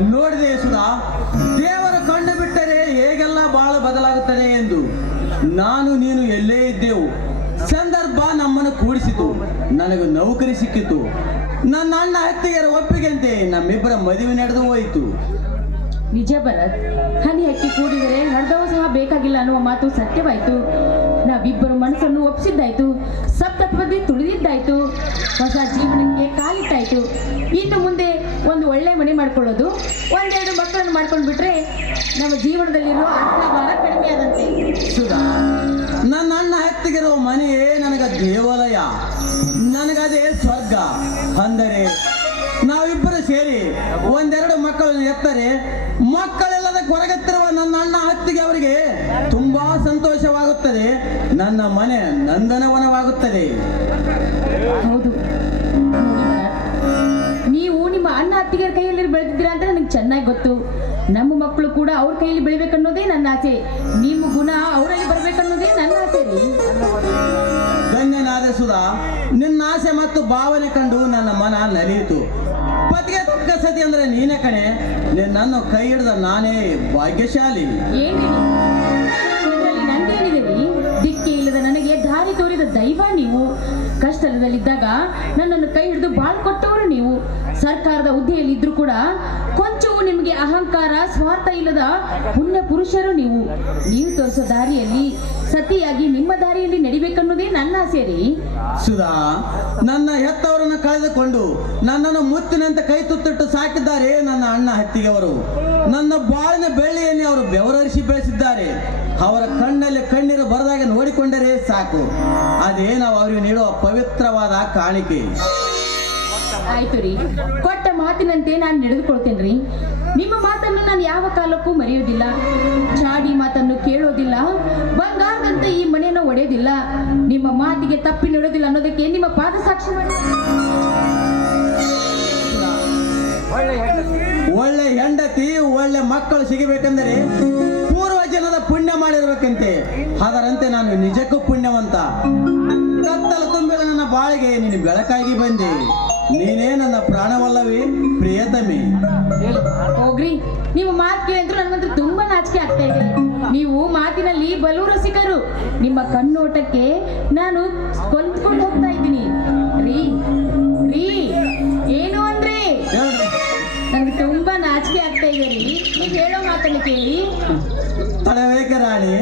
ನೋಡಿದೆ ಸುಧಾ ದೇವರ ಕಣ್ಣು ಬಿಟ್ಟರೆ ಹೇಗೆಲ್ಲ ಬಾಳ ಬದಲಾಗುತ್ತದೆ ಎಂದು. ನಾನು ನೀನು ಎಲ್ಲೇ ಇದ್ದೆವು. ಸಂದರ್ಭ ನಮ್ಮನ್ನು ಕೂಡಿಸಿತು. ನನಗೆ ನೌಕರಿ ಸಿಕ್ಕಿತು. ನನ್ನ ಅಣ್ಣ ಹತ್ತಿಗೆರ ಒಪ್ಪಿಗೆಂತೆ ನಮ್ಮಿಬ್ಬರ ಮದುವೆ ನಡೆದು ಹೋಯಿತು. ನಿಜ ಭರತ್, ಹನಿ ಹಕ್ಕಿ ಕೂಡಿದರೆ ಹರಿದವ ಸಹ ಬೇಕಾಗಿಲ್ಲ ಅನ್ನುವ ಮಾತು ಸತ್ಯವಾಯ್ತು. ನಾವಿಬ್ಬರು ಮನಸ್ಸನ್ನು ಒಪ್ಪಿಸಿದ್ದಾಯ್ತು. ಸಪ್ತಪದಿ ತುಳಿದಿದ್ದಾಯ್ತು. ಹೊಸ ಜೀವನಕ್ಕೆ ಕಾಲಿಟ್ಟಾಯ್ತು. ಇನ್ನು ಮುಂದೆ ಒಂದು ಒಳ್ಳೆ ಮನೆ ಮಾಡ್ಕೊಳ್ಳೋದು, ಒಂದೆರಡು ಮಕ್ಕಳನ್ನು ಮಾಡ್ಕೊಂಡು ಬಿಟ್ರೆ ನಮ್ಮ ಜೀವನದಲ್ಲಿರೋ ಅರ್ಥ ಭಾರ ಕಡಿಮೆ ಆದಂತೆ. ನನ್ನ ಅಣ್ಣ ಹತ್ತಿಗಿರೋ ಮನೆಯೇ ನನಗ ದೇವಾಲಯ, ನನಗದೇ ಸ್ವರ್ಗ. ಅಂದರೆ ನಾವಿಬ್ಬರು ಸೇರಿ ಒಂದೆರಡು ಮಕ್ಕಳನ್ನು ಎತ್ತರೆ ಮಕ್ಕಳೆಲ್ಲದಕ್ಕೆ ಕೊರಗತ್ತಿರುವ ನನ್ನ ಅಣ್ಣ ಸಂತೋಷವಾಗುತ್ತದೆ ನನ್ನ ಮನೆ ನಂದನವನವಾಗುತ್ತದೆ. ಹೌದು. ನೀವು ನಿಮ್ಮ ಅಣ್ಣ ಅತ್ತಿಗೆರ ಕೈಯಲ್ಲಿ ಬೆಳೆದಿದ್ದೀರಾ ಅಂತ ನನಗೆ ಚೆನ್ನಾಗಿ ಗೊತ್ತು. ನಮ್ಮ ಮಕ್ಕಳು ಕೂಡ ಅವ್ರ ಕೈಯಲ್ಲಿ ಬೆಳಿಬೇಕನ್ನೋದೇ ನನ್ನ ಆಸೆ. ನಿಮ್ಮ ಗುಣ ಅವರಲ್ಲಿ ಬರ್ಬೇಕನ್ನೋದೇ ನನ್ನ ಆಸೆ. ಧನ್ಯನಾದ ಸುಧಾ ನಿನ್ನ ಆಸೆ ಮತ್ತು ಭಾವನೆ ಕಂಡು ನನ್ನ ಮನ ನಲಿಯಿತು. ಪತಿಗೆ ತಕ್ಕ ಸತಿ ಅಂದ್ರೆ ನೀನೇ ಕಣೆ. ನನ್ನ ಕೈ ಹಿಡಿದ ನಾನೇ ಭಾಗ್ಯಶಾಲಿ. ಏನ್ರಿ ದೈವ ನೀವು. ಕಷ್ಟದಲ್ಲಿದ್ದಾಗ ನನ್ನನ್ನು ಕೈ ಹಿಡಿದು ಬಾಳ್ ಕೊಟ್ಟವರು ನೀವು. ಸರ್ಕಾರದ ಹುದ್ದೆಯಲ್ಲಿ ಇದ್ರೂ ಕೂಡ ನಿಮಗೆ ಅಹಂಕಾರ, ಸ್ವಾರ್ಥ ಇಲ್ಲದ ಪುಣ್ಯ ಪುರುಷರು ನೀವು. ನೀವು ತೋರಿಸೋ ದಾರಿಯಲ್ಲಿ ಸತಿಯಾಗಿ ನಿಮ್ಮ ದಾರಿಯಲ್ಲಿ ನಡಿಬೇಕನ್ನೋದೇ ನನ್ನ ಆಸೆ ರೀ. ಸುಧಾ, ನನ್ನ ಹೆತ್ತವರನ್ನು ಕಳೆದುಕೊಂಡು ನನ್ನನ್ನು ಮುತ್ತಿನಂತೆ ಕೈ ತುತ್ತಿಟ್ಟು ಸಾಕಿದ್ದಾರೆ ನನ್ನ ಅಣ್ಣ ಹತ್ತಿಗೆವರು ನನ್ನ ಬಾಳಿನ ಬೆಳ್ಳಿಯನ್ನು ಅವರು ಬೆವರರಿಸಿ ಬೆಳೆಸಿದ್ದಾರೆ. ಅವರ ಕಣ್ಣಲ್ಲಿ ಕಣ್ಣೀರು ಬರದಾಗ ನೋಡಿಕೊಂಡರೆ ಸಾಕು. ಅದೇ ನಾವು ಅವರಿಗೆ ನೀಡುವ ಪವಿತ್ರವಾದ ಕಾಣಿಕೆ. ಆಯ್ತು ರೀ ಕೊಟ್ಟ ಮಾತಿನಂತೆ ನಾನು ನಡೆದುಕೊಳ್ತೇನೆ ರೀ ನಿಮ್ಮ ಮಾತನ್ನು ನಾನು ಯಾವ ಕಾಲಕ್ಕೂ ಮರೆಯೋದಿಲ್ಲ ಚಾಡಿ ಮಾತನ್ನು ಕೇಳೋದಿಲ್ಲ ಬಂಗಾರದಂತೆ ಈ ಮನೆಯನ್ನು ಒಡೆಯೋದಿಲ್ಲ ನಿಮ್ಮ ಮಾತಿಗೆ ತಪ್ಪಿ ನಡೆಯೋದಿಲ್ಲ ಅನ್ನೋದಕ್ಕೆ ನಿಮ್ಮ ಪಾದ ಸಾಕ್ಷಿ ಮಾಡಿ. ಒಳ್ಳೆ ಹೆಂಡತಿ. ಒಳ್ಳೆ ಮಕ್ಕಳು ಸಿಗಬೇಕೆಂದರೆ ಪೂರ್ವ ಜನದ ಪುಣ್ಯ ಮಾಡಿರ್ಬೇಕಂತೆ. ಅದರಂತೆ ನಾನು ನಿಜಕ್ಕೂ ಪುಣ್ಯವಂತ. ಕತ್ತಲು ತುಂಬಿದ ನನ್ನ ಬಾಳಿಗೆ ನೀನು ಬೆಳಕಾಗಿ ಬಂದೆ. ನೀನೇ ನನ್ನ ಪ್ರಾಣವಲ್ಲವೇ ಪ್ರಿಯತಮೆ. ಹೋಗ್ರಿ. ನೀವು ಮಾತು ಕೇಳಿದ್ರು ನನಗಂತೂ ತುಂಬಾ ನಾಚಿಕೆ ಆಗ್ತಾ ಇದೆ. ನೀವು ಮಾತಿನಲ್ಲಿ ಬಲು ರಸಿಕರು. ನಿಮ್ಮ ಕಣ್ಣೋಟಕ್ಕೆ ನಾನು ಕೊಂದ್ಕೊಂಡು ಹೋಗ್ತಾ ಇದ್ದೀನಿ. ರೀ ರೀ ಏನು ಅಂದ್ರೆ. ನನಗೆ ತುಂಬಾ ನಾಚಿಕೆ ಆಗ್ತಾ ಇದೆ ರೀ. ನೀವು ಹೇಳೋ ಮಾತನ್ನು ಕೇಳಿ. ತಡವೇಕ ರಾಣಿ.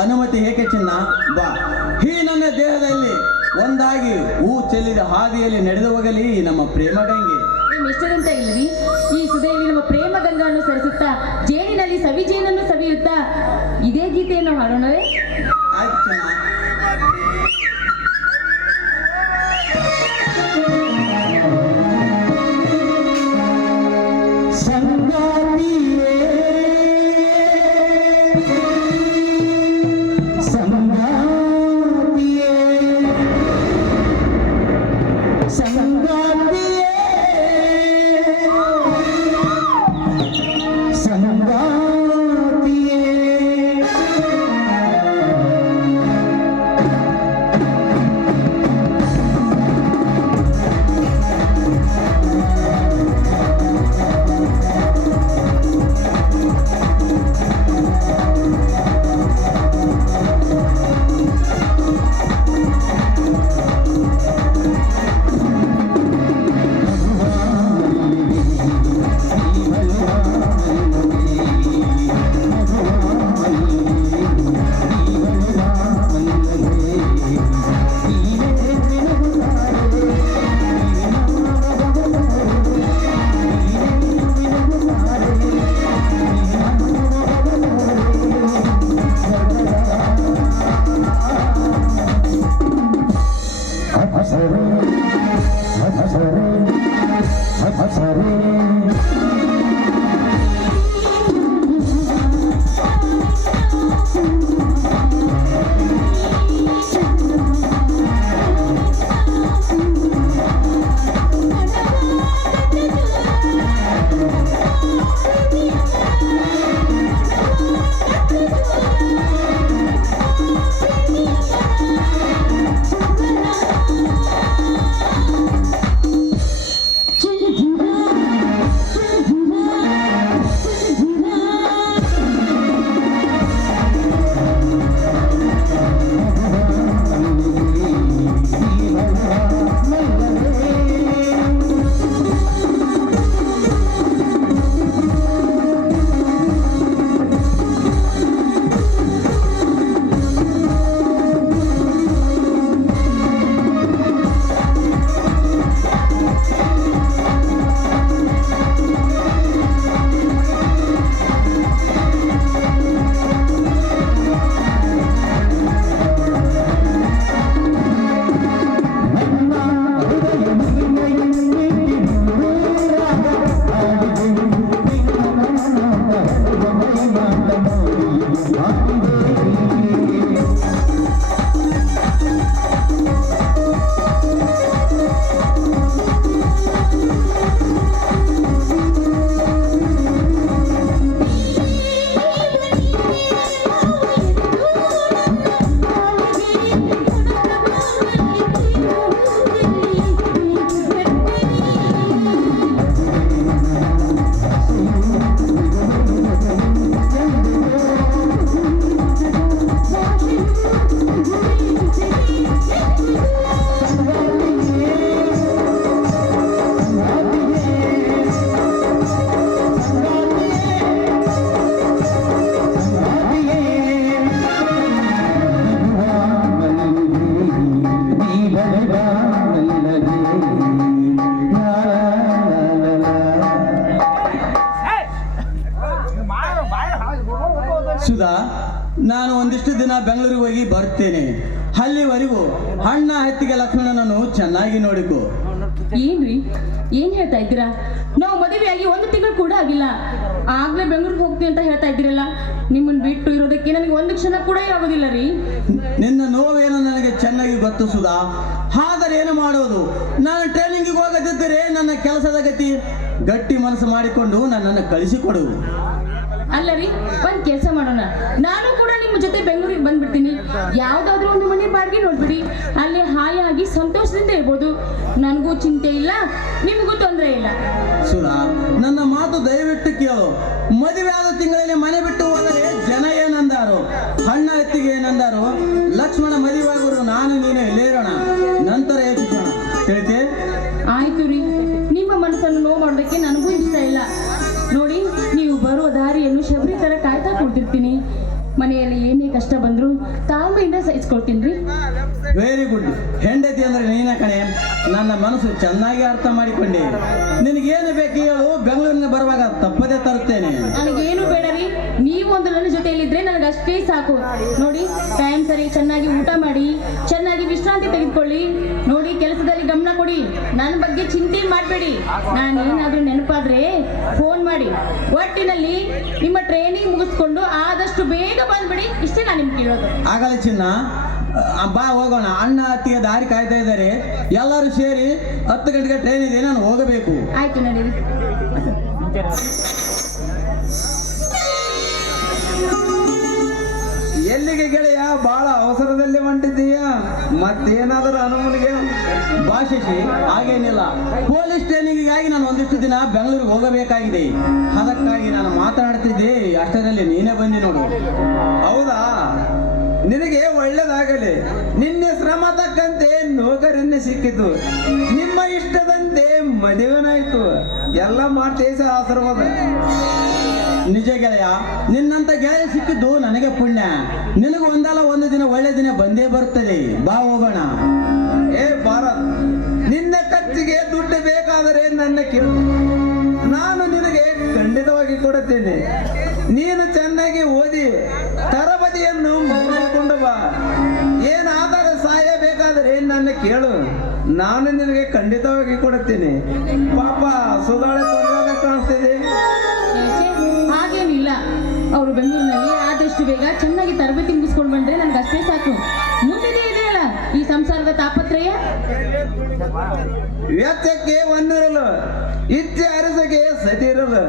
ಅನುಮತಿ ಏಕೆ ಚಿನ್ನ? ಬಾ. ಈ ನನ್ನ ದೇಹದಲ್ಲಿ ಒಂದಾಗಿ ಹೂ ಚೆಲ್ಲಿದ ಹಾದಿಯಲ್ಲಿ ನಡೆದು ಹೋಗಲಿ ನಮ್ಮ ಪ್ರೇಮ ಗಂಗೆ. ಎಚ್ಚರಂತ ಇಷ್ಟದಂತ ಇಲ್ವಿ ಈ ಸುದೆಯಲ್ಲಿ ನಮ್ಮ ಪ್ರೇಮ ಗಂಗನ್ನು ಸರಿಸುತ್ತಾ ಜೇನಿನಲ್ಲಿ ಸವಿ ಜೇನನ್ನು ಸವಿಯುತ್ತಾ ಇದೇ ಗೀತೆಯನ್ನು ಹಾಡೋಣವೇ? ಆಯ್ತು ಚಿನ್ನ. ಸುಧಾ, ನಾನು ಒಂದಿಷ್ಟು ದಿನ ಬೆಂಗಳೂರಿಗೆ ಹೋಗಿ ಬರ್ತೇನೆ. ಅಲ್ಲಿವರೆಗೂ ಅಣ್ಣ ಹತ್ತಿಗೆ ಲಕ್ಷ್ಮಣನನ್ನು ಚೆನ್ನಾಗಿ ನೋಡಿಕೊ. ಏನ್ರಿ? ಏನ್ ಹೇಳ್ತಾ ಇದ್ದೀರಾ? ನಾವು ಮದುವೆಯಾಗಿ ಒಂದು ಕೂಡ ಆಗಿಲ್ಲ. ಆಗ್ಲೇ ಬೆಂಗಳೂರಿಗೆ ಹೋಗ್ತೀನಿ ಅಂತ ಹೇಳ್ತಾ ಇದ್ದೀರಲ್ಲ ನಿಮ್ಮನ್ನ ಬಿಟ್ಟು ಇರೋದಕ್ಕೆ ನನಗೆ ಒಂದು ಕ್ಷಣ ಕೂಡ ಆಗೋದಿಲ್ಲ ರೀ. ನಿನ್ನ ನೋವೇನು ನನಗೆ ಚೆನ್ನಾಗಿ ಗೊತ್ತು ಸುಧಾ. ಆದರೆ ಏನು ಮಾಡೋದು? ನಾನು ಟ್ರೈನಿಂಗಿಗೆ ಹೋಗದಿದ್ದರೆ ನನ್ನ ಕೆಲಸದ ಗತಿ ಗಟ್ಟಿ ಮನಸ್ಸು ಮಾಡಿಕೊಂಡು ನನ್ನನ್ನು ಕಳಿಸಿಕೊಡು. ಅಲ್ಲ ರೀ ಒಂದ್ ಕೆಲಸ ಮಾಡೋಣ. ನಾನು ಕೂಡ ನಿಮ್ಮ ಜೊತೆ ಬೆಂಗಳೂರಿಗೆ ಬಂದ್ಬಿಡ್ತೀನಿ. ಯಾವ್ದಾದ್ರು ಒಂದು ಬಾಡಿಗೆ ನೋಡ್ಬಿಡಿ. ಅಲ್ಲಿ ಹಾಯಾಗಿ ಸಂತೋಷದಿಂದ ಇರ್ಬೋದು. ನನಗೂ ಚಿಂತೆ ಇಲ್ಲ ನಿಮಗೂ ತೊಂದರೆ ಇಲ್ಲ. ಸುಧಾ ನನ್ನ ಮಾತು ದಯವಿಟ್ಟು ಕೇಳು. ಮದುವೆ ಆದ ತಿಂಗಳಲ್ಲಿ ಮನೆ ಬಿಟ್ಟು ಹೋದರೆ ಜನ ಏನಂದಾರು? ಹಣ್ಣ ಎತ್ತಿಗೆ ಏನಂದಾರು? ಲಕ್ಷ್ಮಣ ಮದುವೆಯಾಗುವರು ನಾನು ನೀನು ಇಲ್ಲೇರೋಣ ನಂತರ ಯೋಚಿಸೋಣ. ತಿಳಿತೆ ಆಯ್ತು ರೀ. ನಿಮ್ಮ ಮನಸ್ಸನ್ನು ನೋವು ಮಾಡೋದಕ್ಕೆ ನನಗೂ ಇಷ್ಟ ಇಲ್ಲ. ನೋಡಿ ನೀವು ಬರುವ ದಾರಿಯನ್ನು ಶಬರಿ ತರ ಕಾಯ್ತಾ ಕೊಡ್ತಿರ್ತೀನಿ ಮನೆಯಲ್ಲಿ ಏನೇ ಕಷ್ಟ ಬಂದ್ರು ತಾಳ್ಮೆಯಿಂದ ಸಹಿಸ್ಕೊಳ್ತೀನಿ ರೀ ವೆರಿ ಗುಡ್ ಹೆಂಡತಿ ಅಂದ್ರೆ ನೀನ ಕಣೆ ನನ್ನ ಮನಸ್ಸು ಚೆನ್ನಾಗಿ ಅರ್ಥ ಮಾಡಿಕೊಂಡೆ. ನಿನಗೇನು ಬೇಕು ಹೇಳು ಬೆಂಗಳೂರಿನ ಬರುವಾಗ ತಪ್ಪದೇ ತರುತ್ತೇನೆ. ನನಗೇನು ಬೇಡ ರೀ ನೀವು ಒಂದು ನನ್ನ ಜೊತೆಯಲ್ಲಿದ್ರೆ ನನಗೆ ಅಷ್ಟೇ ಸಾಕು. ನೋಡಿ ಟೈಮ್ ಸರಿ ಚೆನ್ನಾಗಿ ಊಟ ಮಾಡಿ ಚೆನ್ನಾಗಿ ವಿಶ್ರಾಂತಿ ತೆಗೆದುಕೊಳ್ಳಿ. ನೋಡಿ ಕೆಲಸದಲ್ಲಿ ಗಮನ ಕೊಡಿ. ನನ್ನ ಬಗ್ಗೆ ಚಿಂತೆ ಮಾಡಬೇಡಿ. ನಾನು ಏನಾದ್ರೂ ನೆನಪಾದ್ರೆ ಮಾಡಿ. ಒಟ್ಟಿನಲ್ಲಿ ನಿಮ್ಮ ಟ್ರೈನಿಂಗ್ ಮುಗಿಸ್ಕೊಂಡು ಆದಷ್ಟು ಬೇಗ ಬಂದ್ಬಿಡಿ. ಇಷ್ಟೇ ನಾನು ನಿಮ್ಗೆ ಕೇಳೋದು ಆಗಲ್ಲ ಚಿನ್ನ. ಬಾ ಹೋಗೋಣ. ಅಣ್ಣ ಅತ್ತಿಗೆ ದಾರಿ ಕಾಯ್ತಾ ಇದ್ದಾರೆ. ಎಲ್ಲರೂ ಸೇರಿ ಹತ್ತು ಗಂಟೆಗೆ ಟ್ರೈನ್ ಇದೆ ನಾನು ಹೋಗಬೇಕು. ಆಯ್ತು ನಡೀರಿ ಎಲ್ಲಿಗೆ ಗೆಳೆಯ? ಬಹಳ ಅವಸರದಲ್ಲಿ ಹೊಂಟಿದ್ದೀಯ? ಮತ್ತೇನಾದರೂ ಅನುಮನಿಗೆ ಭಾಷಿಸಿ, ಹಾಗೇನಿಲ್ಲ. ಪೊಲೀಸ್ ಟ್ರೈನಿಂಗಿಗಾಗಿ ನಾನು ಒಂದಿಷ್ಟು ದಿನ ಬೆಂಗಳೂರಿಗೆ ಹೋಗಬೇಕಾಗಿದೆ. ಅದಕ್ಕಾಗಿ ನಾನು ಮಾತನಾಡ್ತಿದ್ದೆ. ಅಷ್ಟರಲ್ಲಿ ನೀನೇ ಬಂದಿ ನೋಡು. ಹೌದಾ? ನಿನಗೆ ಒಳ್ಳೇದಾಗಲಿ. ನಿನ್ನೆ ಶ್ರಮ ತಕ್ಕಂತೆ ನೌಕರನ್ನೇ ಸಿಕ್ಕಿತು ನಿಮ್ಮ ಇಷ್ಟದಂತೆ ಮದುವೆನಾಯ್ತು. ಎಲ್ಲ ಮಾಡ್ತೇಸ ಆಶೀರ್ವಾದ ನಿಜ ಗೆಳೆಯ, ನಿನ್ನಂತ ಗೆಳೆಯ ಸಿಕ್ಕಿದ್ದು ನನಗೆ ಪುಣ್ಯ. ನಿನಗೆ ಒಂದಲ್ಲ, ಒಂದು ದಿನ ಒಳ್ಳೆ ದಿನ ಬಂದೇ ಬರ್ತದೆ ಬಾ ಹೋಗೋಣ. ಏ ಭಾರತ್, ನಿನ್ನ ಖರ್ಚಿಗೆ ದುಡ್ಡು ಬೇಕಾದರೆ ನನ್ನ ಕೇಳು ನಾನು ನಿನಗೆ ಖಂಡಿತವಾಗಿ ಕೊಡುತ್ತೇನೆ. ನೀನು ಚೆನ್ನಾಗಿ ಓದಿ ತರಬದಿಯನ್ನು ಮುಗಿಸಿಕೊಂಡು ಬಾ. ಏನಾದರೂ ಸಹಾಯ ಬೇಕಾದರೆ ನನ್ನ ಕೇಳು. ನಾನು ನಿನಗೆ ಖಂಡಿತವಾಗಿ ಕೊಡುತ್ತೇನೆ. ಪಾಪ ಸುಧಾರಣೆ ಕಾಣಿಸ್ತಿದೆ ಅವರು ಬೆಂಗಳೂರಿನಲ್ಲಿ ಆದಷ್ಟು ಬೇಗ ಚೆನ್ನಾಗಿ ತರಬೇತಿ ಮುಗಿಸ್ಕೊಂಡು ಬಂದ್ರೆ ನನಗೆ ಅಷ್ಟೇ ಸಾಕು. ಮುಂದಿದೆ ಇದೆಯಲ್ಲ ಈ ಸಂಸಾರದ ತಾಪತ್ರಯ? ವೆಚ್ಚಕ್ಕೆ ಒಂದಿರಲು ಇಚ್ಛೆ ಅರಸಕ್ಕೆ ಸತಿರಲು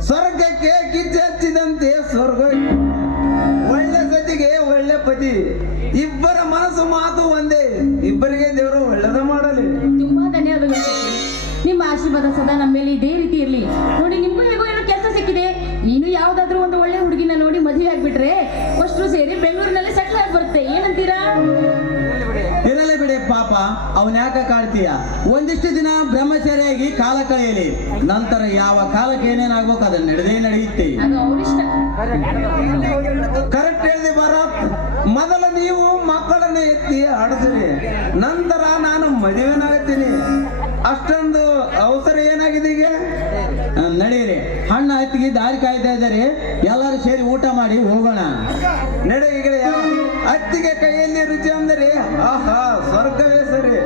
ಸ್ವರ್ಗಕ್ಕೆ ಕಿಚ್ಚೆ ಹಚ್ಚಿದಂತೆ ಸ್ವರ್ಗ. ಒಳ್ಳೆ ಸತಿಗೆ ಒಳ್ಳೆ ಪತಿ ಇಬ್ಬರ ಮನಸ್ಸು ಮಾತು ಒಂದೇ ಇಬ್ಬರಿಗೆ ದೇವರು ಒಳ್ಳೆದ ಮಾಡಲಿ. ತುಂಬಾ ಧನ್ಯವಾದಗಳು. ನಿಮ್ಮ ಆಶೀರ್ವಾದ ಸದಾ ನಮ್ಮ ಮೇಲೆ ಇದೇ ರೀತಿ ಯಾವ್ದಾದ್ರೂ ಒಂದು ಒಳ್ಳೆ ಹುಡುಗಿನ ನೋಡಿ ಮದುವೆ ಆಗ್ಬಿಟ್ರೆ ಅಷ್ಟು ಸೇರಿ ಬೆಂಗಳೂರಿನಲ್ಲಿ ಸೆಟ್ಲ್ ಆಗಿ ಬರುತ್ತೆ. ಏನಂತೀರಾ? ಇರಲೇ ಬಿಡಿ ಪಾಪ ಅವನ್ ಯಾಕ ಕಾಡ್ತೀಯ? ಒಂದಿಷ್ಟು ದಿನ ಬ್ರಹ್ಮಚಾರಿಯಾಗಿ ಕಾಲ ಕಳೆಯಲಿ. ನಂತರ ಯಾವ ಕಾಲಕ್ಕೆ ಏನೇನಾಗ್ಬೇಕು ಅದನ್ನ ನಡೆದೇ ನಡೆಯುತ್ತೆ. ಕರೆಕ್ಟ್ ಹೇಳಿದೆ ಬರ ಮೊದಲು ನೀವು ಮಕ್ಕಳನ್ನ ಎತ್ತಿ ಆಡಿದ್ರಿ ನಂತರ ನಾನು ಮದುವೆನಾಗ್ತೀನಿ. ಅಷ್ಟೊಂದು ಅವಸರ ಏನಾಗಿದೆ ಈಗ? ಹತ್ತಿಗೆ ದಾರಿ ಕಾಯ್ತಾ ಇದ್ದಾರೆ. ಎಲ್ಲರೂ ಸೇರಿ ಊಟ ಮಾಡಿ ಹೋಗೋಣ. ನಡೆ ಗೆಳೆಯ, ಅತ್ತಿಗೆ ಕೈಯಲ್ಲಿ ರುಚಿ ಅಂದರೆ, ಆಹಾ, ಸ್ವರ್ಗವೇ ಸರಿ.